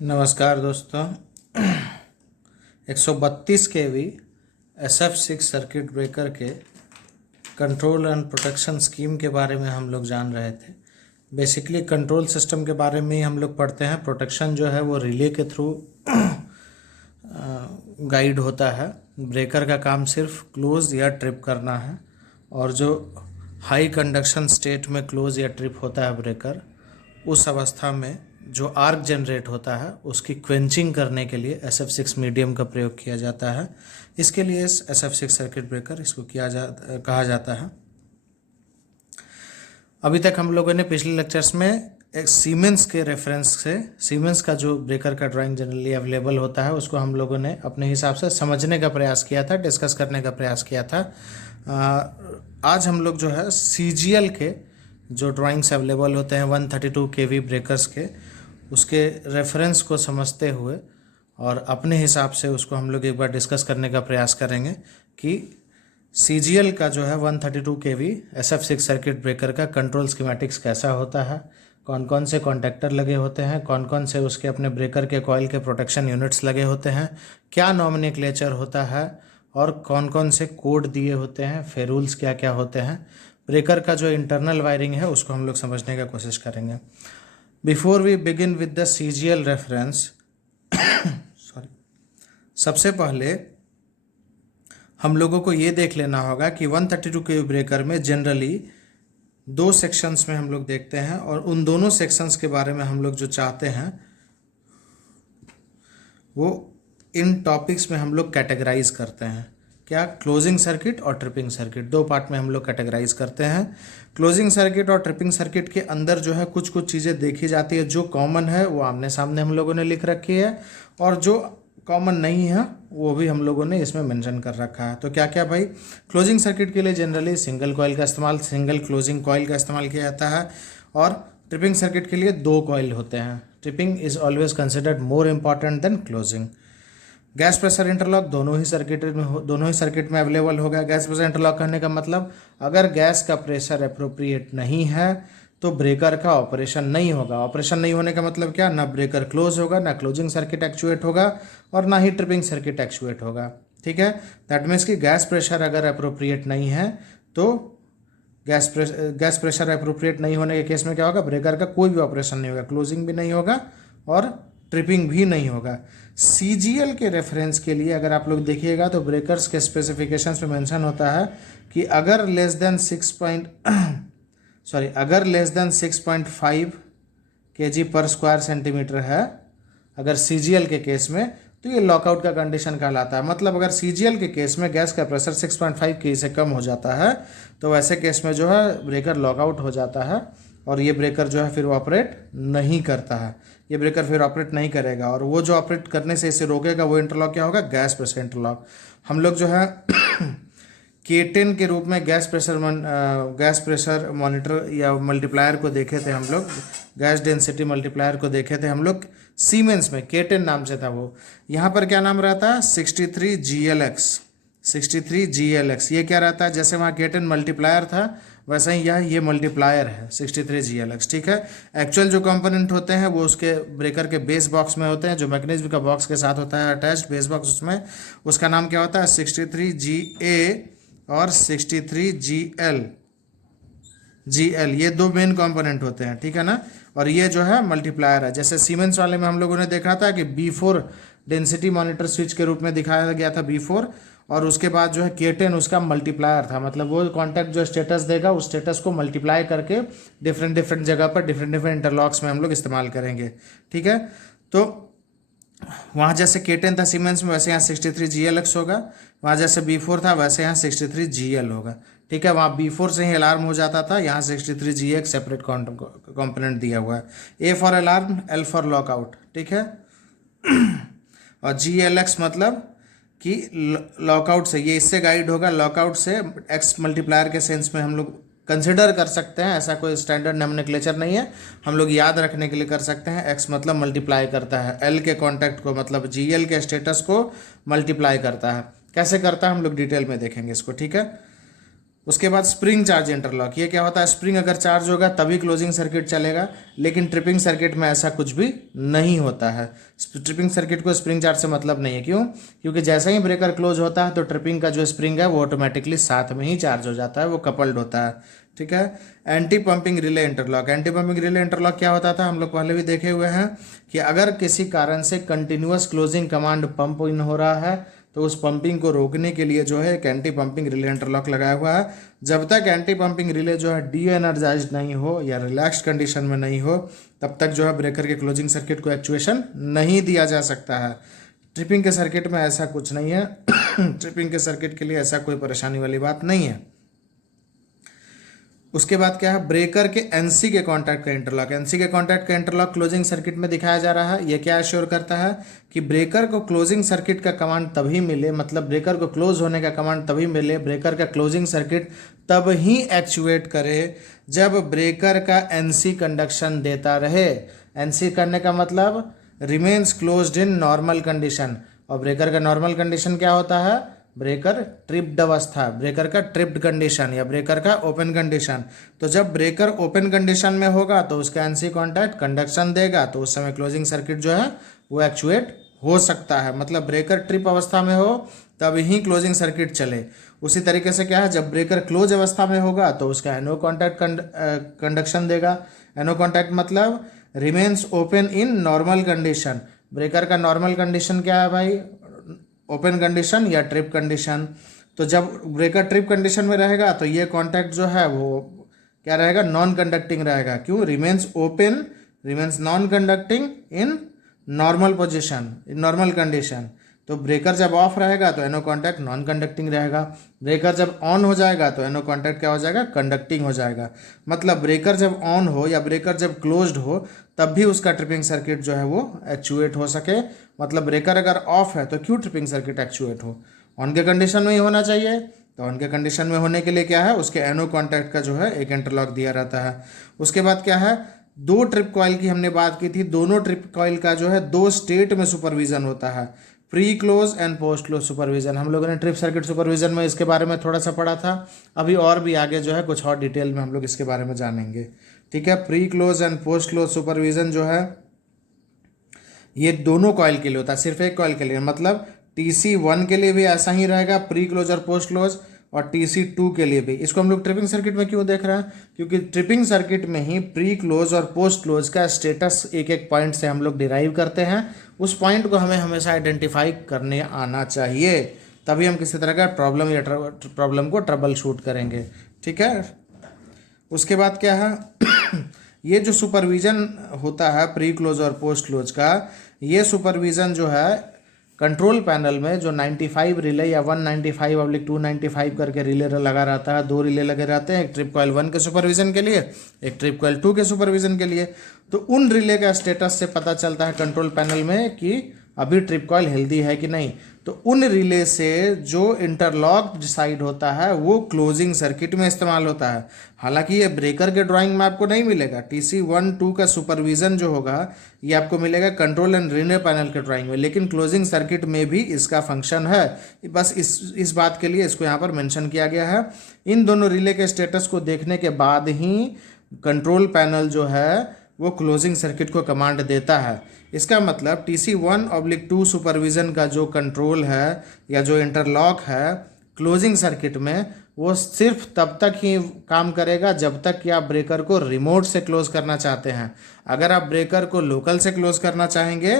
नमस्कार दोस्तों। 132 केवी SF6 circuit breaker के कंट्रोल एंड प्रोटेक्शन स्कीम के बारे में हम लोग जान रहे थे। बेसिकली कंट्रोल सिस्टम के बारे में ही हम लोग पढ़ते हैं। प्रोटेक्शन जो है वो रिले के थ्रू गाइड होता है। ब्रेकर का काम सिर्फ क्लोज या ट्रिप करना है, और जो हाई कंडक्शन स्टेट में क्लोज या ट्रिप होता है ब्रेकर, उस अवस्था में जो आर्क जनरेट होता है उसकी क्वेंचिंग करने के लिए SF6 मीडियम का प्रयोग किया जाता है। इसके लिए इस SF6 सर्किट ब्रेकर इसको कहा जाता है। अभी तक हम लोगों ने पिछले लेक्चर्स में एक सीमेंस के रेफरेंस से, सीमेंस का जो ब्रेकर का ड्राइंग जनरली अवेलेबल होता है उसको हम लोगों ने अपने हिसाब से समझने का प्रयास किया था, डिस्कस करने का प्रयास किया था। आज हम लोग जो है CGL के जो ड्राइंग्स अवेलेबल होते हैं 132 kV ब्रेकर्स के, उसके रेफरेंस को समझते हुए और अपने हिसाब से उसको हम लोग एक बार डिस्कस करने का प्रयास करेंगे कि CGL का जो है 132 kV SF6 सर्किट ब्रेकर का कंट्रोल स्कीमेटिक्स कैसा होता है, कौन कौन से कॉन्टैक्टर लगे होते हैं, कौन कौन से उसके अपने ब्रेकर के कॉइल के प्रोटेक्शन यूनिट्स लगे होते हैं, क्या नॉमेनक्लेचर होता है और कौन कौन से कोड दिए होते हैं, फेरूल्स क्या क्या होते हैं। ब्रेकर का जो इंटरनल वायरिंग है उसको हम लोग समझने का कोशिश करेंगे। Before we begin with the CGL reference, sorry, सबसे पहले हम लोगों को ये देख लेना होगा कि 132 kV ब्रेकर में जनरली दो सेक्शंस में हम लोग देखते हैं, और उन दोनों सेक्शंस के बारे में हम लोग जो चाहते हैं वो इन टॉपिक्स में हम लोग कैटेगराइज करते हैं। क्या? क्लोजिंग सर्किट और ट्रिपिंग सर्किट, दो पार्ट में हम लोग कैटेगराइज करते हैं। क्लोजिंग सर्किट और ट्रिपिंग सर्किट के अंदर जो है कुछ कुछ चीज़ें देखी जाती है। जो कॉमन है वो आमने सामने हम लोगों ने लिख रखी है, और जो कॉमन नहीं है वो भी हम लोगों ने इसमें मेंशन कर रखा है। तो क्या क्या भाई? क्लोजिंग सर्किट के लिए जनरली सिंगल कॉइल का इस्तेमाल, सिंगल क्लोजिंग कॉइल का इस्तेमाल किया जाता है, और ट्रिपिंग सर्किट के लिए दो कॉइल होते हैं। Tripping is always considered more important than closing. Gas pressure interlock दोनों ही सर्किट में अवेलेबल होगा। गैस प्रेशर इंटरलॉक करने का मतलब, अगर गैस का प्रेशर अप्रोप्रिएट नहीं है तो ब्रेकर का ऑपरेशन नहीं होगा। ऑपरेशन नहीं होने का मतलब क्या? ना ब्रेकर क्लोज होगा, ना क्लोजिंग सर्किट एक्चुएट होगा, और ना ही ट्रिपिंग सर्किट एक्चुएट होगा। ठीक है, दैट मीन्स कि गैस प्रेशर अगर अप्रोप्रिएट नहीं है तो गैस प्रेशर अप्रोप्रिएट नहीं होने के केस में क्या होगा? ब्रेकर का कोई भी ऑपरेशन नहीं होगा, क्लोजिंग भी नहीं होगा और ट्रिपिंग भी नहीं होगा। CGL के रेफरेंस के लिए अगर आप लोग देखिएगा तो ब्रेकर्स के स्पेसिफिकेशंस में मेंशन होता है कि अगर लेस देन 6.5 kg पर स्क्वायर सेंटीमीटर है, अगर CGL के केस में, तो ये लॉकआउट का कंडीशन कहलाता है। मतलब अगर CGL के केस में गैस का प्रेशर 6.5 kg से कम हो जाता है तो वैसे केस में जो है ब्रेकर लॉकआउट हो जाता है, और ये ब्रेकर जो है फिर ऑपरेट नहीं करता है। ये ब्रेकर फिर ऑपरेट नहीं करेगा, और वो जो ऑपरेट करने से इसे रोकेगा वो इंटरलॉक क्या होगा? Gas pressure interlock. हम लोग जो है K10 के रूप में गैस प्रेशर मॉनिटर या मल्टीप्लायर को देखे थे हम लोग, गैस डेंसिटी मल्टीप्लायर को देखे थे हम लोग सीमेंस में। K10 नाम से था वो। यहाँ पर क्या नाम रहता है? 63GLX। ये क्या रहता है? जैसे वहाँ K10 मल्टीप्लायर था, वैसे ही ये मल्टीप्लायर है 63GLX। ठीक है, एक्चुअल जो कंपोनेंट होते हैं वो उसके ब्रेकर के बेस बॉक्स में होते हैं, जो मैकेनिज्म का बॉक्स के साथ होता है अटैच्ड बेस बॉक्स, उसमें उसका नाम क्या होता है? 63GA और 63GL। ये दो मेन कंपोनेंट होते हैं, ठीक है ना। और ये जो है मल्टीप्लायर है। जैसे सीमेंस वाले में हम लोगों ने देखा था कि B4 डेंसिटी मॉनिटर स्विच के रूप में दिखाया गया था B4, और उसके बाद जो है K10 उसका मल्टीप्लायर था। मतलब वो कॉन्टैक्ट जो स्टेटस देगा उस स्टेटस को मल्टीप्लाई करके डिफरेंट जगह पर डिफरेंट इंटरलॉक्स में हम लोग इस्तेमाल करेंगे। ठीक है, तो वहाँ जैसे K10 था सीमेंस में, वैसे यहाँ 63GLX होगा। वहाँ जैसे B4 था वैसे यहाँ 63GL होगा। ठीक है, वहाँ B4 से ही अलार्म हो जाता था, यहाँ 63GA सेपरेट कॉम्पोनेंट दिया हुआ है। A for alarm, L for lockout. ठीक है, और GLX मतलब कि लॉकआउट से, ये इससे गाइड होगा लॉकआउट से। X मल्टीप्लायर के सेंस में हम लोग कंसिडर कर सकते हैं, ऐसा कोई स्टैंडर्ड नॉमेनक्लेचर नहीं है, हम लोग याद रखने के लिए कर सकते हैं। X मतलब मल्टीप्लाई करता है, L के कॉन्टैक्ट को मतलब GL के स्टेटस को मल्टीप्लाई करता है। कैसे करता है हम लोग डिटेल में देखेंगे इसको। ठीक है, उसके बाद स्प्रिंग चार्ज इंटरलॉक, ये क्या होता है, स्प्रिंग अगर चार्ज होगा तभी क्लोजिंग सर्किट चलेगा, लेकिन ट्रिपिंग सर्किट में ऐसा कुछ भी नहीं होता है। ट्रिपिंग सर्किट को स्प्रिंग चार्ज से मतलब नहीं है, क्यों? क्योंकि जैसे ही ब्रेकर क्लोज होता है तो ट्रिपिंग का जो स्प्रिंग है वो ऑटोमेटिकली साथ में ही चार्ज हो जाता है, वो कपल्ड होता है, ठीक है। Anti pumping relay interlock, anti pumping relay interlock क्या होता था, हम लोग पहले भी देखे हुए हैं कि अगर किसी कारण से continuous closing command pump in हो रहा है तो उस पंपिंग को रोकने के लिए जो है एक एंटी पंपिंग रिले इंटरलॉक लगाया हुआ है। जब तक एंटी पंपिंग रिले जो है डी एनर्जाइज नहीं हो या रिलैक्स्ड कंडीशन में नहीं हो तब तक जो है ब्रेकर के क्लोजिंग सर्किट को एक्चुएशन नहीं दिया जा सकता है। ट्रिपिंग के सर्किट में ऐसा कुछ नहीं है ट्रिपिंग के सर्किट के लिए ऐसा कोई परेशानी वाली बात नहीं है। उसके बाद क्या है, ब्रेकर के एनसी के कांटेक्ट का इंटरलॉक, एनसी के कांटेक्ट का इंटरलॉक क्लोजिंग सर्किट में दिखाया जा रहा है। ये क्या एश्योर करता है कि ब्रेकर को क्लोजिंग सर्किट का कमांड तभी मिले, मतलब ब्रेकर को क्लोज होने का कमांड तभी मिले, ब्रेकर का क्लोजिंग सर्किट तब ही एक्चुएट करे जब ब्रेकर का एनसी कंडक्शन देता रहे। एनसी करने का मतलब remains closed in normal condition, और ब्रेकर का नॉर्मल कंडीशन क्या होता है, ब्रेकर ट्रिप्ड अवस्था, ब्रेकर का ट्रिप्ड कंडीशन या ब्रेकर का ओपन कंडीशन। तो जब ब्रेकर ओपन कंडीशन में होगा तो उसका एनसी कॉन्टैक्ट कंडक्शन देगा, तो उस समय क्लोजिंग सर्किट जो है वो एक्चुएट हो सकता है, मतलब ब्रेकर ट्रिप अवस्था में हो तब ही क्लोजिंग सर्किट चले। उसी तरीके से क्या है, जब ब्रेकर क्लोज अवस्था में होगा तो उसका एनो कॉन्टैक्ट कंडक्शन देगा। एनो कॉन्टैक्ट मतलब remains open in normal condition. Breaker का नॉर्मल कंडीशन क्या है भाई, ओपन कंडीशन या ट्रिप कंडीशन। तो जब ब्रेकर ट्रिप कंडीशन में रहेगा तो ये कॉन्टैक्ट जो है वो क्या रहेगा, नॉन कंडक्टिंग रहेगा। क्यों, remains open, remains non conducting in normal position, in normal condition. तो ब्रेकर जब ऑफ रहेगा तो एनो कॉन्टैक्ट नॉन कंडक्टिंग रहेगा, ब्रेकर जब ऑन हो जाएगा तो एनो कॉन्टैक्ट क्या हो जाएगा, कंडक्टिंग हो जाएगा। मतलब ब्रेकर जब ऑन हो या ब्रेकर जब क्लोज्ड हो तब भी उसका ट्रिपिंग सर्किट जो है वो एक्चुएट हो सके। मतलब ब्रेकर अगर ऑफ है तो क्यों ट्रिपिंग सर्किट एक्चुएट हो, ऑन के कंडीशन में ही होना चाहिए। तो ऑन के कंडीशन में होने के लिए क्या है, उसके एनो कॉन्टैक्ट का जो है एक इंटरलॉक दिया रहता है। उसके बाद क्या है, दो ट्रिप कॉइल की हमने बात की थी, दोनों ट्रिप कॉइल का जो है दो स्टेट में सुपरविजन होता है, pre close and post close supervision. हम लोगों ने ट्रिप सर्किट सुपरविजन में इसके बारे में थोड़ा सा पढ़ा था, अभी और भी आगे जो है कुछ और डिटेल में हम लोग इसके बारे में जानेंगे, ठीक है। Pre close and post close supervision जो है ये दोनों कॉइल के लिए होता है, सिर्फ एक कॉइल के लिए। मतलब TC1 के लिए भी ऐसा ही रहेगा, प्री क्लोज और पोस्ट क्लोज, और TC2 के लिए भी। इसको हम लोग ट्रिपिंग सर्किट में क्यों देख रहे हैं, क्योंकि ट्रिपिंग सर्किट में ही प्री क्लोज और पोस्ट क्लोज का स्टेटस एक एक पॉइंट से हम लोग डिराइव करते हैं। उस पॉइंट को हमें हमेशा आइडेंटिफाई करने आना चाहिए, तभी हम किसी तरह का प्रॉब्लम या प्रॉब्लम को ट्रबल शूट करेंगे, ठीक है। उसके बाद क्या है ये जो सुपरविज़न होता है प्री क्लोज और पोस्ट क्लोज का, ये सुपरविज़न जो है कंट्रोल पैनल में जो 95 रिले या 195/295 करके रिले लगा रहता है, दो रिले लगे रहते हैं, एक ट्रिप कॉइल 1 के सुपरविज़न के लिए, एक ट्रिप कॉइल 2 के सुपरविज़न के लिए। तो उन रिले का स्टेटस से पता चलता है कंट्रोल पैनल में कि अभी ट्रिप कॉइल हेल्दी है कि नहीं। तो उन रिले से जो इंटरलॉक डिसाइड होता है वो क्लोजिंग सर्किट में इस्तेमाल होता है। हालांकि ये ब्रेकर के ड्राइंग में आपको नहीं मिलेगा, TC1-2 का सुपरविज़न जो होगा ये आपको मिलेगा कंट्रोल एंड रिले पैनल के ड्राइंग में, लेकिन क्लोजिंग सर्किट में भी इसका फंक्शन है। बस इस बात के लिए इसको यहाँ पर मेंशन किया गया है। इन दोनों रिले के स्टेटस को देखने के बाद ही कंट्रोल पैनल जो है वो क्लोजिंग सर्किट को कमांड देता है। इसका मतलब TC1/2 सुपरविज़न का जो कंट्रोल है या जो इंटरलॉक है क्लोजिंग सर्किट में, वो सिर्फ तब तक ही काम करेगा जब तक कि आप ब्रेकर को रिमोट से क्लोज करना चाहते हैं। अगर आप ब्रेकर को लोकल से क्लोज करना चाहेंगे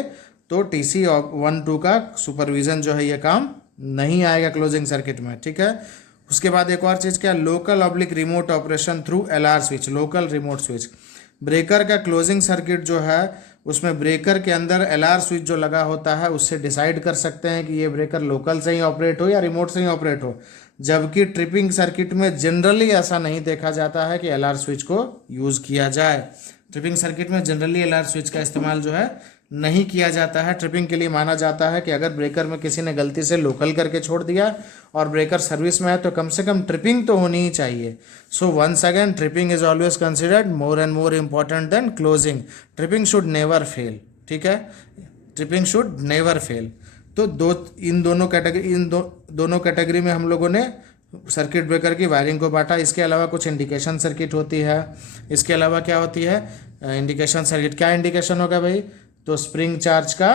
तो TC1-2 का सुपरविज़न जो है ये काम नहीं आएगा क्लोजिंग सर्किट में, ठीक है। उसके बाद एक और चीज़ क्या, local remote operation through LR switch, local remote switch. Breaker का क्लोजिंग सर्किट जो है उसमें ब्रेकर के अंदर LR स्विच जो लगा होता है उससे डिसाइड कर सकते हैं कि ये ब्रेकर लोकल से ही ऑपरेट हो या रिमोट से ही ऑपरेट हो। जबकि ट्रिपिंग सर्किट में जनरली ऐसा नहीं देखा जाता है कि LR स्विच को यूज़ किया जाए। ट्रिपिंग सर्किट में जनरली LR स्विच का इस्तेमाल जो है नहीं किया जाता है। ट्रिपिंग के लिए माना जाता है कि अगर ब्रेकर में किसी ने गलती से लोकल करके छोड़ दिया और ब्रेकर सर्विस में है तो कम से कम ट्रिपिंग तो होनी ही चाहिए। So once again tripping is always considered more and more important than closing. Tripping should never fail, ठीक है, ट्रिपिंग शुड नेवर फेल। तो दोनों कैटेगरी में हम लोगों ने सर्किट ब्रेकर की वायरिंग को बांटा। इसके अलावा कुछ इंडिकेशन सर्किट होती है। इसके अलावा क्या होती है, इंडिकेशन सर्किट। क्या इंडिकेशन होगा भाई, तो स्प्रिंग चार्ज का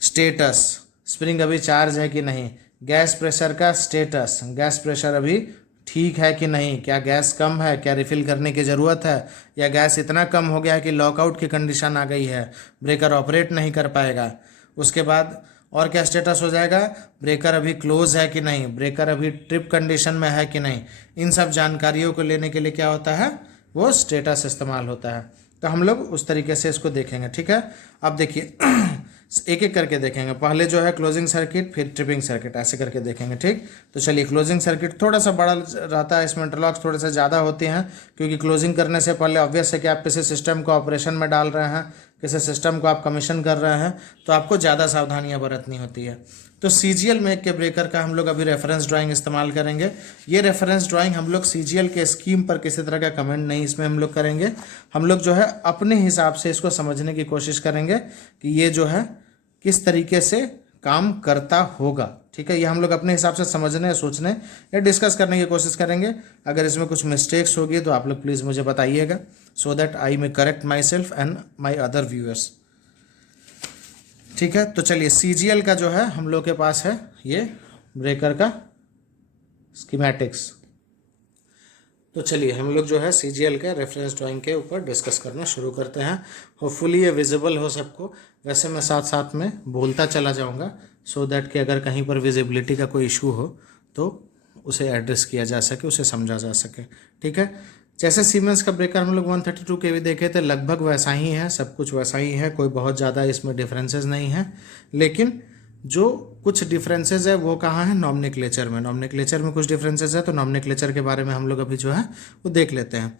स्टेटस, स्प्रिंग अभी चार्ज है कि नहीं। गैस प्रेशर का स्टेटस, गैस प्रेशर अभी ठीक है कि नहीं, क्या गैस कम है, क्या रिफिल करने की ज़रूरत है, या गैस इतना कम हो गया है कि लॉकआउट की कंडीशन आ गई है, ब्रेकर ऑपरेट नहीं कर पाएगा। उसके बाद और क्या स्टेटस हो जाएगा, ब्रेकर अभी क्लोज है कि नहीं, ब्रेकर अभी ट्रिप कंडीशन में है कि नहीं। इन सब जानकारियों को लेने के लिए क्या होता है, वो स्टेटस इस्तेमाल होता है। तो हम लोग उस तरीके से इसको देखेंगे, ठीक है। अब देखिए एक एक करके देखेंगे, पहले जो है क्लोजिंग सर्किट, फिर ट्रिपिंग सर्किट, ऐसे करके देखेंगे, ठीक। तो चलिए, क्लोजिंग सर्किट थोड़ा सा बड़ा रहता है, इसमें इंटरलॉक्स थोड़े से ज़्यादा होते हैं, क्योंकि क्लोजिंग करने से पहले ऑब्वियस है कि आप किसी सिस्टम को ऑपरेशन में डाल रहे हैं, किसी सिस्टम को आप कमीशन कर रहे हैं, तो आपको ज़्यादा सावधानियाँ बरतनी होती है। तो CGL में के ब्रेकर का हम लोग अभी रेफरेंस ड्राइंग इस्तेमाल करेंगे। ये रेफरेंस ड्राइंग हम लोग CGL के स्कीम पर किसी तरह का कमेंट नहीं इसमें हम लोग करेंगे। हम लोग जो है अपने हिसाब से इसको समझने की कोशिश करेंगे कि ये जो है किस तरीके से काम करता होगा, ठीक है। ये हम लोग अपने हिसाब से समझने, सोचने या डिस्कस करने की कोशिश करेंगे। अगर इसमें कुछ मिस्टेक्स होगी तो आप लोग प्लीज़ मुझे बताइएगा, so that I may correct my self and my other viewers, ठीक है। तो चलिए, CGL का जो है हम लोग के पास है ये ब्रेकर का स्कीमेटिक्स। तो चलिए, हम लोग जो है CGL के रेफरेंस ड्राइंग के ऊपर डिस्कस करना शुरू करते हैं। होपफुली ये विजिबल हो सबको। वैसे मैं साथ साथ में बोलता चला जाऊंगा, सो दैट कि अगर कहीं पर विजिबिलिटी का कोई इशू हो तो उसे एड्रेस किया जा सके, उसे समझा जा सके, ठीक है। जैसे सीमेंस का ब्रेकर हम लोग 132 kV देखे थे, लगभग वैसा ही है, सब कुछ वैसा ही है, कोई बहुत ज़्यादा इसमें डिफरेंसेस नहीं है। लेकिन जो कुछ डिफरेंसेस है वो कहाँ है, नॉमेनक्लेचर में। नॉमेनक्लेचर में कुछ डिफरेंसेस है, तो नॉमेनक्लेचर के बारे में हम लोग अभी जो है वो देख लेते हैं।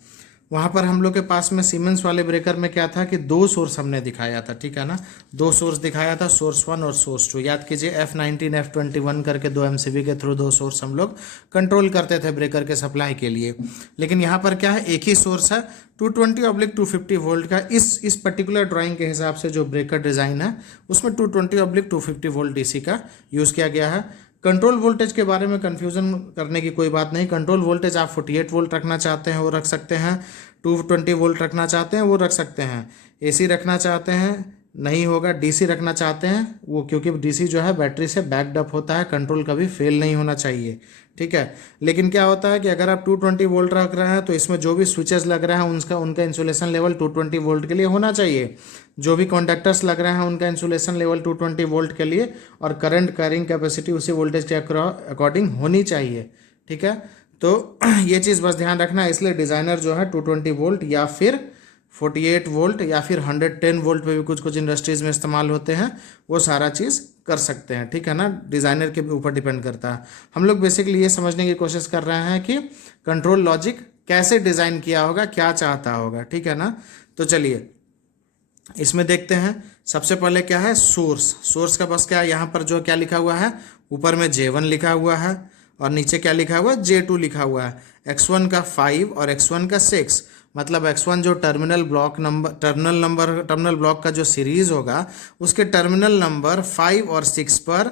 वहाँ पर हम लोग के पास में सीमेंस वाले ब्रेकर में क्या था कि 2 सोर्स हमने दिखाया था, ठीक है ना। 2 सोर्स दिखाया था, सोर्स 1 और सोर्स 2। याद कीजिए, F19 F21 करके 2 MCB के थ्रू 2 सोर्स हम लोग कंट्रोल करते थे ब्रेकर के सप्लाई के लिए। लेकिन यहाँ पर क्या है, एक ही सोर्स है 220/250 वोल्ट का। इस पर्टिकुलर ड्राइंग के हिसाब से जो ब्रेकर डिज़ाइन है उसमें 220/250 वोल्ट DC का यूज़ किया गया है। कंट्रोल वोल्टेज के बारे में कंफ्यूजन करने की कोई बात नहीं। कंट्रोल वोल्टेज आप 48 वोल्ट रखना चाहते हैं वो रख सकते हैं, 220 वोल्ट रखना चाहते हैं वो रख सकते हैं, AC रखना चाहते हैं नहीं होगा, DC रखना चाहते हैं वो, क्योंकि DC जो है बैटरी से बैकड अप होता है, कंट्रोल कभी फेल नहीं होना चाहिए, ठीक है। लेकिन क्या होता है कि अगर आप 220 वोल्ट रख रहे हैं तो इसमें जो भी स्विचेस लग रहे हैं उनका इंसुलेशन लेवल 220 वोल्ट के लिए होना चाहिए। जो भी कॉन्डक्टर्स लग रहे हैं उनका इंसुलेशन लेवल 220 वोल्ट के लिए, और करंट कैरिंग कैपेसिटी उसी वोल्टेज के अकॉर्डिंग होनी चाहिए, ठीक है। तो ये चीज़ बस ध्यान रखना है। इसलिए डिज़ाइनर जो है 220 वोल्ट या फिर 48 वोल्ट या फिर 110 वोल्ट पे भी कुछ इंडस्ट्रीज़ में इस्तेमाल होते हैं, वो सारा चीज़ कर सकते हैं, ठीक है ना। डिज़ाइनर के ऊपर डिपेंड करता है। हम लोग बेसिकली ये समझने की कोशिश कर रहे हैं कि कंट्रोल लॉजिक कैसे डिज़ाइन किया होगा, क्या चाहता होगा, ठीक है ना। तो चलिए इसमें देखते हैं। सबसे पहले क्या है, सोर्स का बस क्या है, यहाँ पर जो क्या लिखा हुआ है, ऊपर में J1 लिखा हुआ है और नीचे क्या लिखा हुआ है, J2 लिखा हुआ है। X1 का 5 और X1 का 6, मतलब X1 जो टर्मिनल ब्लॉक का जो सीरीज होगा उसके टर्मिनल नंबर 5 और 6 पर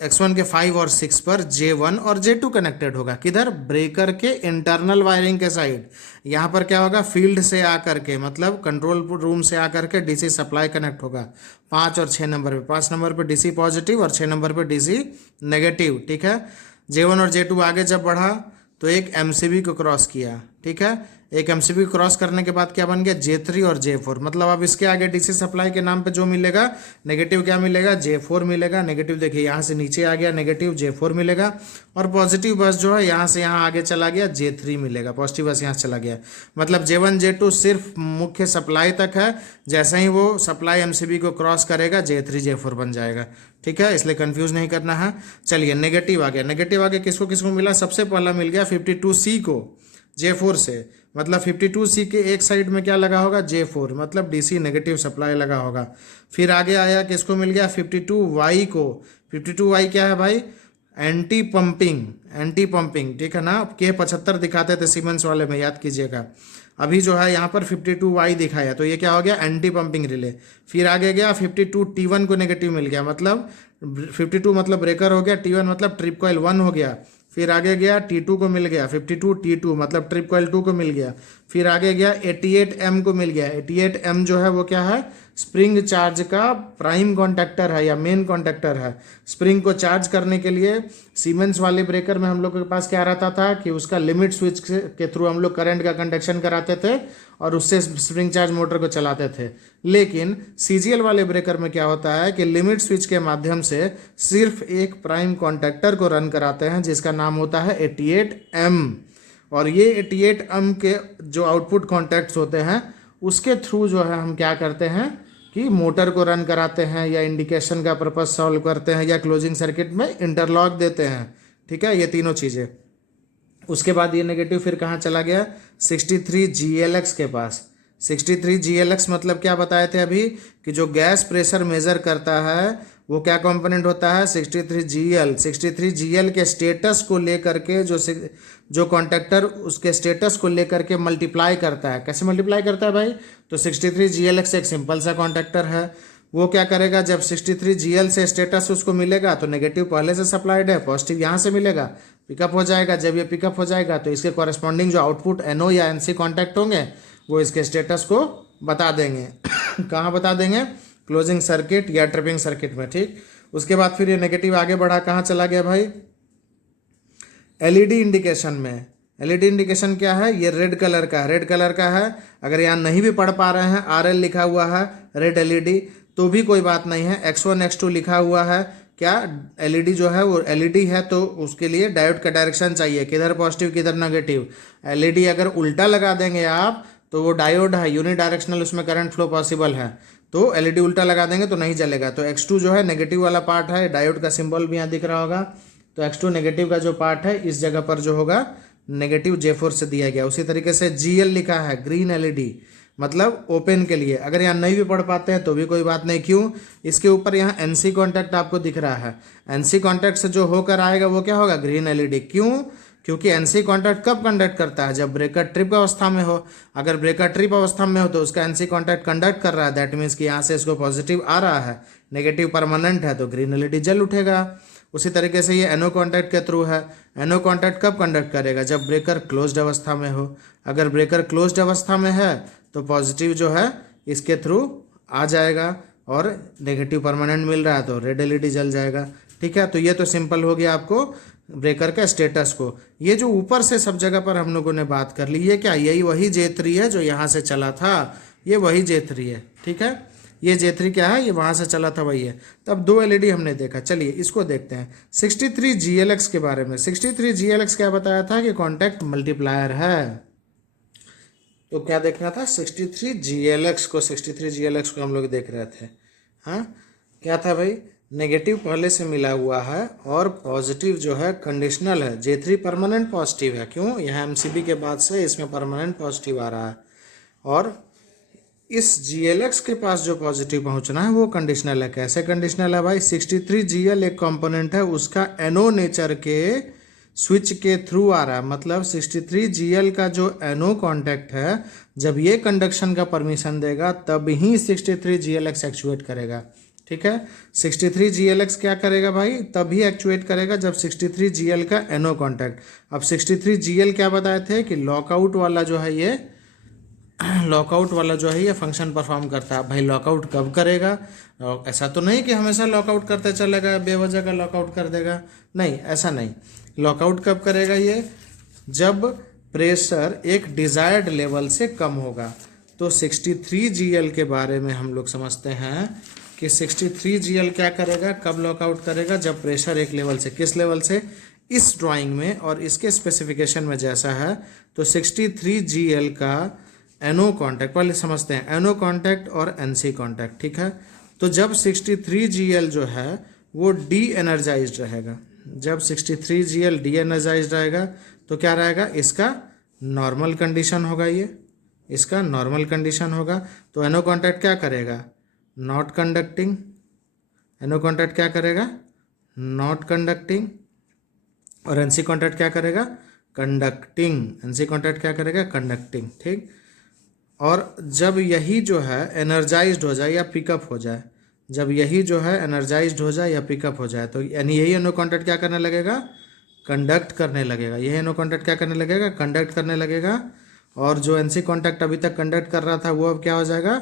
X1 के 5 और 6 पर J1 और J2 कनेक्टेड होगा। किधर, ब्रेकर के इंटरनल वायरिंग के साइड। यहाँ पर क्या होगा, फील्ड से आकर के, मतलब कंट्रोल रूम से आकर के DC सप्लाई कनेक्ट होगा 5 और 6 नंबर पे। 5 नंबर पे DC पॉजिटिव और 6 नंबर पे DC नेगेटिव, ठीक है। J1 और J2 आगे जब बढ़ा तो एक MCB को क्रॉस किया, ठीक है। एक MCB क्रॉस करने के बाद क्या बन गया, J3 और J4। मतलब अब इसके आगे DC सप्लाई के नाम पे जो मिलेगा नेगेटिव क्या मिलेगा, J4 मिलेगा। नेगेटिव देखिए यहाँ से नीचे आ गया, नेगेटिव J4 मिलेगा, और पॉजिटिव बस जो है यहाँ से यहाँ आगे चला गया, J3 मिलेगा। पॉजिटिव बस यहाँ चला गया, मतलब J1 J2 सिर्फ मुख्य सप्लाई तक है। जैसे ही वो सप्लाई MCB को क्रॉस करेगा J3 J4 बन जाएगा, ठीक है। इसलिए कंफ्यूज नहीं करना है। चलिए नेगेटिव आ गया। नेगेटिव आगे किसको किसको मिला, सबसे पहला मिल गया 52C को J4 से, मतलब 52C के एक साइड में क्या लगा होगा, J4, मतलब DC नेगेटिव सप्लाई लगा होगा। फिर आगे आया किसको मिल गया, 52Y को। 52Y क्या है भाई, एंटी पंपिंग, ठीक है ना। K75 दिखाते थे सीमेंस वाले में, याद कीजिएगा। अभी जो है यहाँ पर 52Y दिखाया, तो ये क्या हो गया, एंटी पंपिंग रिले। फिर आगे गया 52T1 को नेगेटिव मिल गया, मतलब 52 मतलब ब्रेकर हो गया, T1 मतलब ट्रिप कॉइल 1 हो गया, फिर आगे गया T2 को मिल गया, 52 T2 मतलब ट्रिप कॉइल 2 को मिल गया, फिर आगे गया 88M को मिल गया। 88M जो है वो क्या है, स्प्रिंग चार्ज का प्राइम कॉन्टैक्टर है या मेन कॉन्टैक्टर है। स्प्रिंग को चार्ज करने के लिए सीमेंस वाले ब्रेकर में हम लोग के पास क्या रहता था कि उसका लिमिट स्विच के थ्रू हम लोग करंट का कंडक्शन कराते थे और उससे स्प्रिंग चार्ज मोटर को चलाते थे। लेकिन सीजीएल वाले ब्रेकर में क्या होता है कि लिमिट स्विच के माध्यम से सिर्फ एक प्राइम कॉन्टैक्टर को रन कराते हैं जिसका नाम होता है 88M। और ये 88M के जो आउटपुट कॉन्टैक्ट्स होते हैं उसके थ्रू जो है हम क्या करते हैं कि मोटर को रन कराते हैं या इंडिकेशन का पर्पस सॉल्व करते हैं या क्लोजिंग सर्किट में इंटरलॉक देते हैं। ठीक है, ये तीनों चीज़ें। उसके बाद ये नेगेटिव फिर कहाँ चला गया, 63GLX के पास। 63GLX मतलब क्या बताए थे अभी कि जो गैस प्रेशर मेजर करता है वो क्या कंपोनेंट होता है, 63GL। 63GL के स्टेटस को लेकर के जो कॉन्टैक्टर उसके स्टेटस को लेकर के मल्टीप्लाई करता है। कैसे मल्टीप्लाई करता है भाई, तो 63GLX एक सिंपल सा कॉन्टैक्टर है। वो क्या करेगा, जब 63GL से स्टेटस उसको मिलेगा तो नेगेटिव पहले से सप्लाइड है, पॉजिटिव यहाँ से मिलेगा, पिकअप हो जाएगा। जब ये पिकअप हो जाएगा तो इसके कॉरेस्पॉन्डिंग जो आउटपुट NO या NC कॉन्टैक्ट होंगे वो इसके स्टेटस को बता देंगे। कहाँ बता देंगे, क्लोजिंग सर्किट या ट्रिपिंग सर्किट में। ठीक, उसके बाद फिर ये नेगेटिव आगे बढ़ा, कहाँ चला गया भाई, LED इंडिकेशन में। LED इंडिकेशन क्या है, ये रेड कलर का है, रेड कलर का है। अगर यहाँ नहीं भी पढ़ पा रहे हैं, RL लिखा हुआ है रेड LED तो भी कोई बात नहीं है, X1 X2 लिखा हुआ है क्या, LED जो है वो LED है तो उसके लिए डायोड का डायरेक्शन चाहिए, किधर पॉजिटिव किधर नेगेटिव। LED अगर उल्टा लगा देंगे आप तो वो डायोड है, यूनि डायरेक्शनल, उसमें करंट फ्लो पॉसिबल है, तो LED उल्टा लगा देंगे तो नहीं चलेगा। तो X2 जो है नेगेटिव वाला पार्ट है, डायोड का सिंबल भी यहाँ दिख रहा होगा, तो X2 नेगेटिव का जो पार्ट है इस जगह पर जो होगा नेगेटिव J4 से दिया गया। उसी तरीके से GL लिखा है ग्रीन LED मतलब ओपन के लिए। अगर यहाँ नहीं भी पढ़ पाते हैं तो भी कोई बात नहीं, क्यों, इसके ऊपर यहाँ NC कॉन्टैक्ट आपको दिख रहा है, NC कॉन्टैक्ट से जो होकर आएगा वो क्या होगा, ग्रीन LED। क्यों, क्योंकि NC कॉन्टैक्ट कब कंडक्ट करता है, जब ब्रेकर ट्रिप अवस्था में हो। अगर ब्रेकर ट्रिप अवस्था में हो तो उसका NC कॉन्टैक्ट कंडक्ट कर रहा है, दैट मीन्स कि यहाँ से इसको पॉजिटिव आ रहा है, नेगेटिव परमानेंट है तो ग्रीन LED जल उठेगा। उसी तरीके से ये NO कॉन्टैक्ट के थ्रू है। NO कॉन्टैक्ट कब कंडक्ट करेगा, जब ब्रेकर क्लोज्ड अवस्था में हो। अगर ब्रेकर क्लोज्ड अवस्था में है तो पॉजिटिव जो है इसके थ्रू आ जाएगा और नेगेटिव परमानेंट मिल रहा है तो रेड LED जल जाएगा। ठीक है, तो ये तो सिंपल हो गया आपको ब्रेकर का स्टेटस को। ये जो ऊपर से सब जगह पर हम लोगों ने बात कर ली, ये क्या, यही वही J3 है जो यहाँ से चला था, ये वही J3 है। ठीक है, ये J3 क्या है, ये वहाँ से चला था वही है। तब 2 LED हमने देखा, चलिए इसको देखते हैं 63GLX के बारे में। 63GLX क्या बताया था कि कॉन्टैक्ट मल्टीप्लायर है। तो क्या देखना था, 63GLX को, 63GLX को हम लोग देख रहे थे। हाँ, क्या था भाई, नेगेटिव पहले से मिला हुआ है और पॉजिटिव जो है कंडीशनल है। J3 परमानेंट पॉजिटिव है, क्यों, यहाँ MCB के बाद से इसमें परमानेंट पॉजिटिव आ रहा है। और इस GLX के पास जो पॉजिटिव पहुंचना है वो कंडीशनल है। कैसे कंडीशनल है भाई, 63GL एक कंपोनेंट है, उसका NO नेचर के स्विच के थ्रू आ रहा है। मतलब 63GL का जो NO कॉन्टैक्ट है, जब ये कंडक्शन का परमिशन देगा तब ही 63GLX एक्चुएट करेगा। ठीक है, 63GLX क्या करेगा भाई, तभी एक्चुएट करेगा जब 63GL का NO कॉन्टैक्ट। अब 63GL क्या बताए थे कि लॉकआउट वाला जो है ये लॉकआउट वाला जो है ये फंक्शन परफॉर्म करता है। भाई लॉकआउट कब करेगा, ऐसा तो नहीं कि हमेशा लॉकआउट करते चलेगा, बेवजह का लॉकआउट कर देगा, नहीं ऐसा नहीं। लॉकआउट कब करेगा ये, जब प्रेशर एक डिज़ायर्ड लेवल से कम होगा। तो 63GL के बारे में हम लोग समझते हैं कि 63GL क्या करेगा, कब लॉकआउट करेगा, जब प्रेशर एक लेवल से, किस लेवल से, इस ड्राइंग में और इसके स्पेसिफिकेशन में जैसा है। तो 63GL का NO कॉन्टैक्ट पहले समझते हैं, NO कॉन्टैक्ट और NC कॉन्टैक्ट। ठीक है, तो जब 63GL जो है वो डी एनर्जाइज्ड रहेगा, जब 63GL डी एनर्जाइज्ड रहेगा तो क्या रहेगा, इसका नॉर्मल कंडीशन होगा, ये इसका नॉर्मल कंडीशन होगा। तो NO कॉन्टैक्ट क्या करेगा, नॉट कंडक्टिंग। NO कॉन्टैक्ट क्या करेगा, नॉट कंडक्टिंग। और NC कॉन्टैक्ट क्या करेगा, कंडक्टिंग। NC कॉन्टैक्ट क्या करेगा, कंडक्टिंग। ठीक, और जब यही जो है एनर्जाइज्ड हो जाए या पिकअप हो जाए, जब यही जो है एनर्जाइज्ड हो जाए या पिकअप हो जाए, तो यानी यही एनो कॉन्टैक्ट क्या करने लगेगा, कंडक्ट करने लगेगा। यही एनो कॉन्टैक्ट क्या करने लगेगा, कंडक्ट करने लगेगा। और जो एनसी कॉन्टैक्ट अभी तक कंडक्ट कर रहा था वो अब क्या हो जाएगा,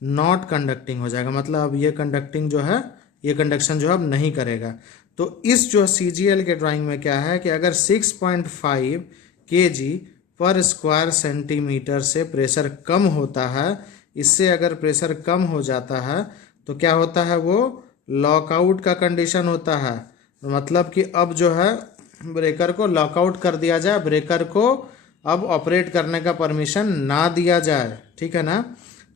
नॉट कंडक्टिंग हो जाएगा। मतलब अब ये कंडक्टिंग जो है, ये कंडक्शन जो है अब नहीं करेगा। तो इस जो CGL के ड्राइंग में क्या है कि अगर 6.5 kg पर स्क्वायर सेंटीमीटर से प्रेशर कम होता है, इससे अगर प्रेशर कम हो जाता है तो क्या होता है, वो लॉकआउट का कंडीशन होता है। मतलब कि अब जो है ब्रेकर को लॉकआउट कर दिया जाए, ब्रेकर को अब ऑपरेट करने का परमिशन ना दिया जाए, ठीक है ना।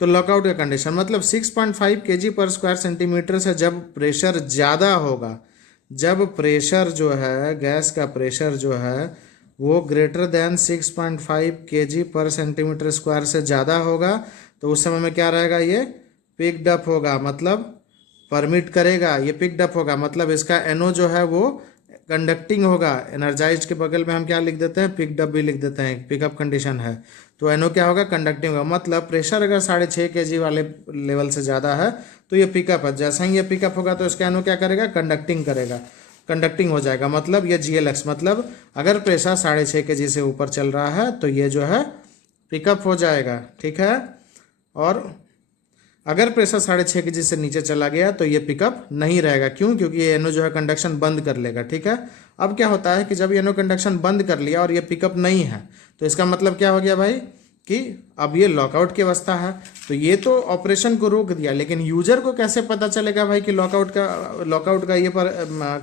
तो लॉकआउट का कंडीशन मतलब 6.5 kg पर स्क्वायर सेंटीमीटर से जब प्रेशर ज़्यादा होगा, जब प्रेशर जो है, गैस का प्रेशर जो है वो ग्रेटर देन 6.5 kg पर सेंटीमीटर स्क्वायर से ज़्यादा होगा, तो उस समय में क्या रहेगा, ये पिक्ड अप होगा, मतलब परमिट करेगा, ये पिक्ड अप होगा। मतलब इसका एनो जो है वो कंडक्टिंग होगा। एनर्जाइज्ड के बगल में हम क्या लिख देते हैं, पिक्ड अप भी लिख देते हैं, पिकअप कंडीशन है। तो एनो क्या होगा, कंडक्टिंग होगा। मतलब प्रेशर अगर 6.5 kg वाले लेवल से ज़्यादा है तो ये पिकअप है। जैसा ही ये पिकअप होगा तो इसका एनो क्या करेगा, कंडक्टिंग करेगा, कंडक्टिंग हो जाएगा। मतलब ये GLX, मतलब अगर प्रेशर 6.5 kg से ऊपर चल रहा है तो ये जो है पिकअप हो जाएगा, ठीक है। और अगर प्रेशर 6.5 kg से नीचे चला गया तो ये पिकअप नहीं रहेगा। क्यों, क्योंकि ये एनो जो है कंडक्शन बंद कर लेगा, ठीक है। अब क्या होता है कि जब ये एनो कंडक्शन बंद कर लिया और ये पिकअप नहीं है, तो इसका मतलब क्या हो गया भाई कि अब ये लॉकआउट की अवस्था है। तो ये तो ऑपरेशन को रोक दिया, लेकिन यूजर को कैसे पता चलेगा भाई कि लॉकआउट का ये पर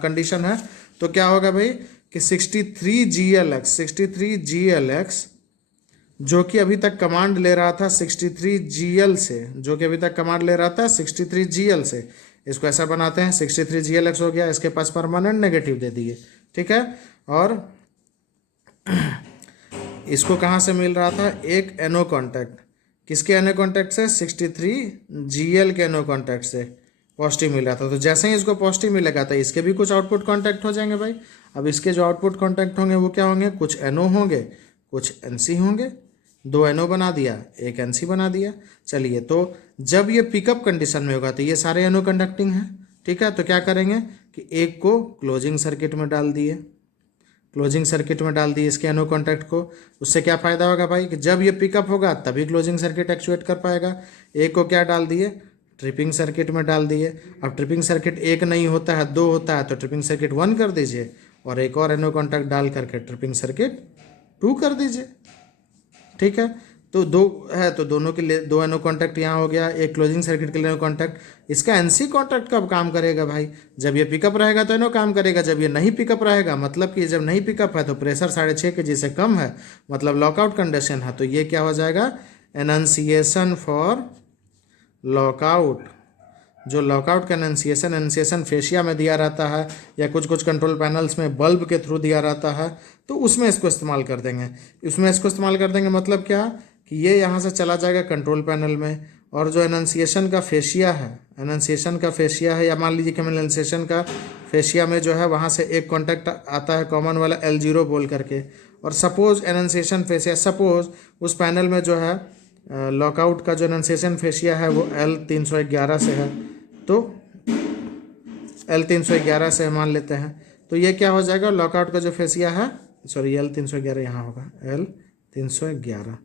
कंडीशन है। तो क्या होगा भाई कि 63 GLX जो कि अभी तक कमांड ले रहा था 63GL से, जो कि अभी तक कमांड ले रहा था 63GL से, इसको ऐसा बनाते हैं 63GLX हो गया, इसके पास परमानेंट नेगेटिव दे दिए, ठीक है। और इसको कहाँ से मिल रहा था, एक एनो कॉन्टैक्ट, किसके एनो कॉन्टैक्ट से, 63GL के एनो कॉन्टैक्ट से पॉजिटिव मिल रहा था। तो जैसे ही इसको पॉजिटिव मिलेगा तो इसके भी कुछ आउटपुट कॉन्टैक्ट हो जाएंगे भाई। अब इसके जो आउटपुट कॉन्टैक्ट होंगे वो क्या होंगे, कुछ एनो होंगे, कुछ एनसी होंगे। 2 एनो बना दिया, एक एनसी बना दिया। चलिए, तो जब ये पिकअप कंडीशन में होगा तो ये सारे एनो कंडक्टिंग है, ठीक है। तो क्या करेंगे कि एक को क्लोजिंग सर्किट में डाल दिए, क्लोजिंग सर्किट में डाल दिए इसके एनो कॉन्टैक्ट को। उससे क्या फ़ायदा होगा भाई कि जब ये पिकअप होगा तभी क्लोजिंग सर्किट एक्चुएट कर पाएगा। एक को क्या डाल दिए, ट्रिपिंग सर्किट में डाल दिए। अब ट्रिपिंग सर्किट एक नहीं होता है, 2 होता है, तो ट्रिपिंग सर्किट 1 कर दीजिए और एक और एनो कॉन्टैक्ट डाल करके ट्रिपिंग सर्किट 2 कर दीजिए, ठीक है। तो 2 है तो दोनों के लिए 2 एनो कॉन्टैक्ट यहाँ हो गया, एक क्लोजिंग सर्किट के लिए एनो कॉन्टैक्ट। इसका एनसी कॉन्टैक्ट कब काम करेगा भाई, जब ये पिकअप रहेगा तो एनो काम करेगा, जब ये नहीं पिकअप रहेगा, मतलब कि जब नहीं पिकअप है तो प्रेशर 6.5 kg से कम है, मतलब लॉकआउट कंडीशन है, तो ये क्या हो जाएगा, एनंसिएशन फॉर लॉकआउट। जो लॉकआउट का एनंसिएशन फेशिया में दिया रहता है या कुछ कुछ कंट्रोल पैनल्स में बल्ब के थ्रू दिया रहता है, तो उसमें इसको इस्तेमाल कर देंगे। उसमें इसको इस्तेमाल कर देंगे मतलब क्या कि ये यहाँ से चला जाएगा कंट्रोल पैनल में, और जो एनंसिएशन का फेशिया है, एनंसिएशन का फेशिया है, या मान लीजिए कि एनंसिएशन का फेशिया में जो है वहाँ से एक कॉन्टैक्ट आता है कॉमन वाला L0 बोल करके, और सपोज एनंसिएशन फेशिया, सपोज उस पैनल में जो है लॉकआउट का जो एनंसिएशन फेशिया है वो L311 से है, तो L311 से मान लेते हैं, तो ये क्या हो जाएगा, लॉकआउट का जो फेशिया है, सॉरी L311 यहाँ होगा, L311,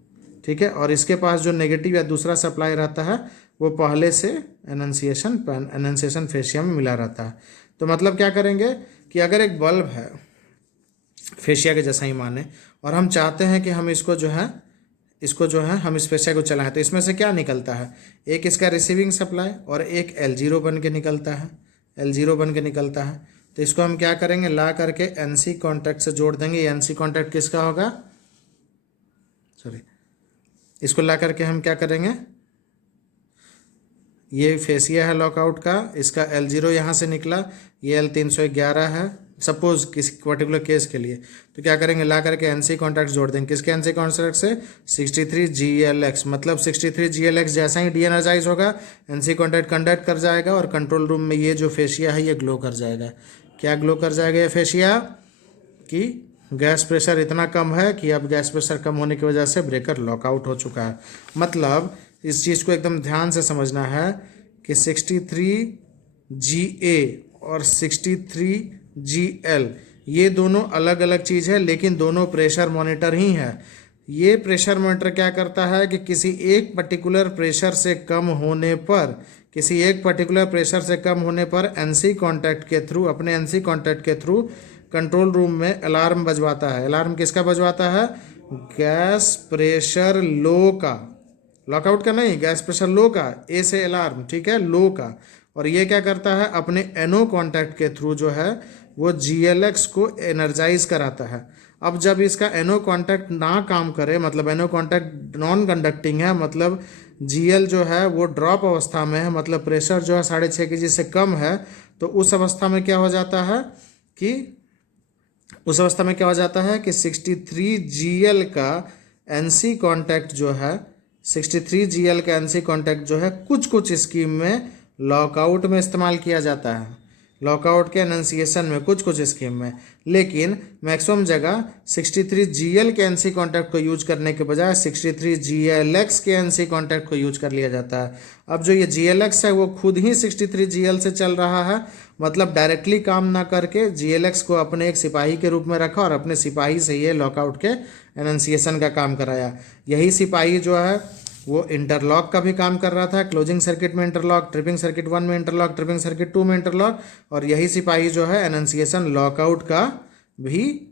ठीक है। और इसके पास जो नेगेटिव या दूसरा सप्लाई रहता है वो पहले से एनंसिएशन फेशिया में मिला रहता है। तो मतलब क्या करेंगे कि अगर एक बल्ब है फेशिया के जैसा ही माने, और हम चाहते हैं कि हम इसको जो है हम इस फेशिया को चलाएं, तो इसमें से क्या निकलता है, एक इसका रिसीविंग सप्लाई और एक L0 बन के निकलता है, L0 बन के निकलता है। तो इसको हम क्या करेंगे, ला करके एनसी कॉन्टैक्ट से जोड़ देंगे। एनसी कॉन्टैक्ट किसका होगा, सॉरी, इसको ला करके हम क्या करेंगे, ये फेसिया है लॉकआउट का, इसका L0 यहाँ से निकला, ये L311 है सपोज किसी पर्टिकुलर केस के लिए। तो क्या करेंगे, ला करके एनसी कॉन्टैक्ट जोड़ देंगे, किसके एनसी कॉन्टैक्ट से, 63GLX। मतलब 63GLX जैसा ही डी एनर्जाइज होगा, एनसी कॉन्टैक्ट कंडक्ट कर जाएगा और कंट्रोल रूम में ये जो फेशिया है ये ग्लो कर जाएगा। क्या ग्लो कर जाएगा ये फेशिया, कि गैस प्रेशर इतना कम है कि अब गैस प्रेशर कम होने की वजह से ब्रेकर लॉकआउट हो चुका है। मतलब इस चीज़ को एकदम ध्यान से समझना है कि 63GA और 63GL ये दोनों अलग अलग चीज़ है, लेकिन दोनों प्रेशर मॉनिटर ही है। ये प्रेशर मॉनिटर क्या करता है कि किसी एक पर्टिकुलर प्रेशर से कम होने पर, किसी एक पर्टिकुलर प्रेशर से कम होने पर एनसी कॉन्टैक्ट के थ्रू, अपने एनसी कॉन्टैक्ट के थ्रू कंट्रोल रूम में अलार्म बजवाता है। अलार्म किसका बजवाता है? गैस प्रेशर लो का, लॉकआउट का नहीं, गैस प्रेशर लो का, ए से अलार्म, ठीक है, लो का। और ये क्या करता है? अपने एनो कॉन्टैक्ट के थ्रू जो है वो GLX को एनर्जाइज कराता है। अब जब इसका एनो कॉन्टैक्ट ना काम करे, मतलब एनो कॉन्टैक्ट नॉन कंडक्टिंग है, मतलब GL जो है वो ड्रॉप अवस्था में है, मतलब प्रेशर जो है 6.5 kg से कम है, तो उस अवस्था में क्या हो जाता है कि 63GL का एनसी कॉन्टैक्ट जो है, 63GL का एनसी कॉन्टैक्ट जो है कुछ कुछ स्कीम में लॉकआउट में इस्तेमाल किया जाता है, लॉकआउट के एनंसिएशन में कुछ कुछ स्कीम में, लेकिन मैक्सिमम जगह 63GL के एनसी कॉन्टैक्ट को यूज करने के बजाय 63GLX के एनसी कॉन्टैक्ट को यूज कर लिया जाता है। अब जो ये GLX है वो खुद ही 63GL से चल रहा है, मतलब डायरेक्टली काम ना करके GLX को अपने एक सिपाही के रूप में रखा और अपने सिपाही से ये लॉकआउट के एनंसिएशन का काम कराया। यही सिपाही जो है वो इंटरलॉक का भी काम कर रहा था, क्लोजिंग सर्किट में इंटरलॉक, ट्रिपिंग सर्किट 1 में इंटरलॉक, ट्रिपिंग सर्किट 2 में इंटरलॉक, और यही सिपाही जो है एनंसिएशन लॉकआउट का भी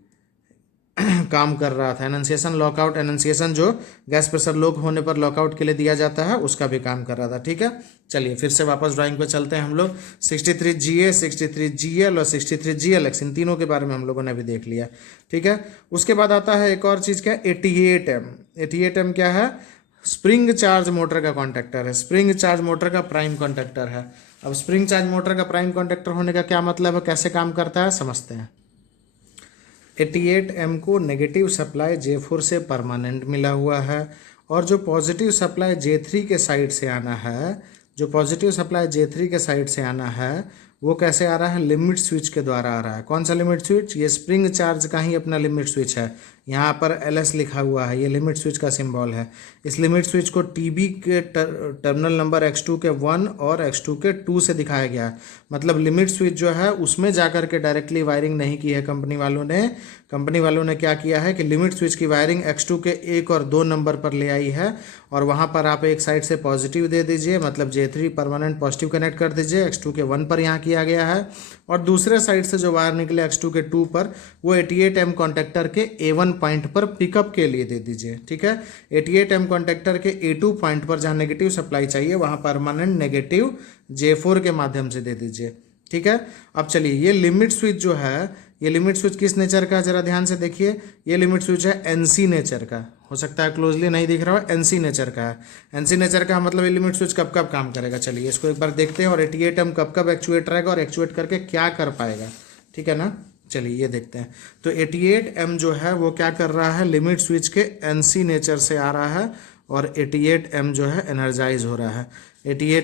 काम कर रहा था। एनंसिएशन लॉकआउट, एनंसिएशन जो गैस प्रेशर लो होने पर लॉकआउट के लिए दिया जाता है उसका भी काम कर रहा था। ठीक है, चलिए फिर से वापस ड्राइंग पे चलते हैं हम लोग। 63GA, 63GL और 63GLX, इन तीनों के बारे में हम लोगों ने अभी देख लिया। ठीक है, उसके बाद आता है एक और चीज़, क्या? 88M। 88M क्या है? स्प्रिंग चार्ज मोटर का कॉन्टैक्टर है, स्प्रिंग चार्ज मोटर का प्राइम कॉन्टैक्टर है। अब स्प्रिंग चार्ज मोटर का प्राइम कॉन्टैक्टर होने का क्या मतलब है, कैसे काम करता है, समझते हैं। 88M को नेगेटिव सप्लाई J4 से परमानेंट मिला हुआ है, और जो पॉजिटिव सप्लाई J3 के साइड से आना है, जो पॉजिटिव सप्लाई J3 के साइड से आना है वो कैसे आ रहा है? लिमिट स्विच के द्वारा आ रहा है। कौन सा लिमिट स्विच? ये स्प्रिंग चार्ज का ही अपना लिमिट स्विच है, यहाँ पर LS लिखा हुआ है, ये लिमिट स्विच का सिंबल है। इस लिमिट स्विच को TB के टर्मिनल नंबर X2 के 1 और X2 के 2 से दिखाया गया है। मतलब लिमिट स्विच जो है उसमें जाकर के डायरेक्टली वायरिंग नहीं की है कंपनी वालों ने। कंपनी वालों ने क्या किया है कि लिमिट स्विच की वायरिंग X2 के 1 और 2 नंबर पर ले आई है, और वहाँ पर आप एक साइड से पॉजिटिव दे दीजिए, मतलब J3 परमानेंट पॉजिटिव कनेक्ट कर दीजिए, X2 के 1 पर यहाँ किया गया है, और दूसरे साइड से जो वायर निकले X2 के 2 पर वो 88M कॉन्टैक्टर के A1 पॉइंट पर पिकअप के लिए दे दीजिए। ठीक है, 88M कॉन्टैक्टर के A2 पॉइंट पर जहाँ नेगेटिव सप्लाई चाहिए वहाँ परमानेंट नेगेटिव J4 के माध्यम से दे दीजिए। ठीक है, अब चलिए ये लिमिट स्विच जो है, ये लिमिट स्विच किस नेचर का है जरा ध्यान से देखिए। ये लिमिट स्विच है NC नेचर का, हो सकता है क्लोजली नहीं दिख रहा हो, NC नेचर का है। NC नेचर का मतलब ये लिमिट स्विच कब कब काम करेगा, चलिए इसको एक बार देखते हैं, और 88M कब कब एक्चुएट रहेगा और एक्चुएट करके क्या कर पाएगा। ठीक है ना, चलिए ये देखते हैं। तो 88M जो है वो क्या कर रहा है, लिमिट स्विच के NC नेचर से आ रहा है, और 88M जो है एनर्जाइज हो रहा है। 88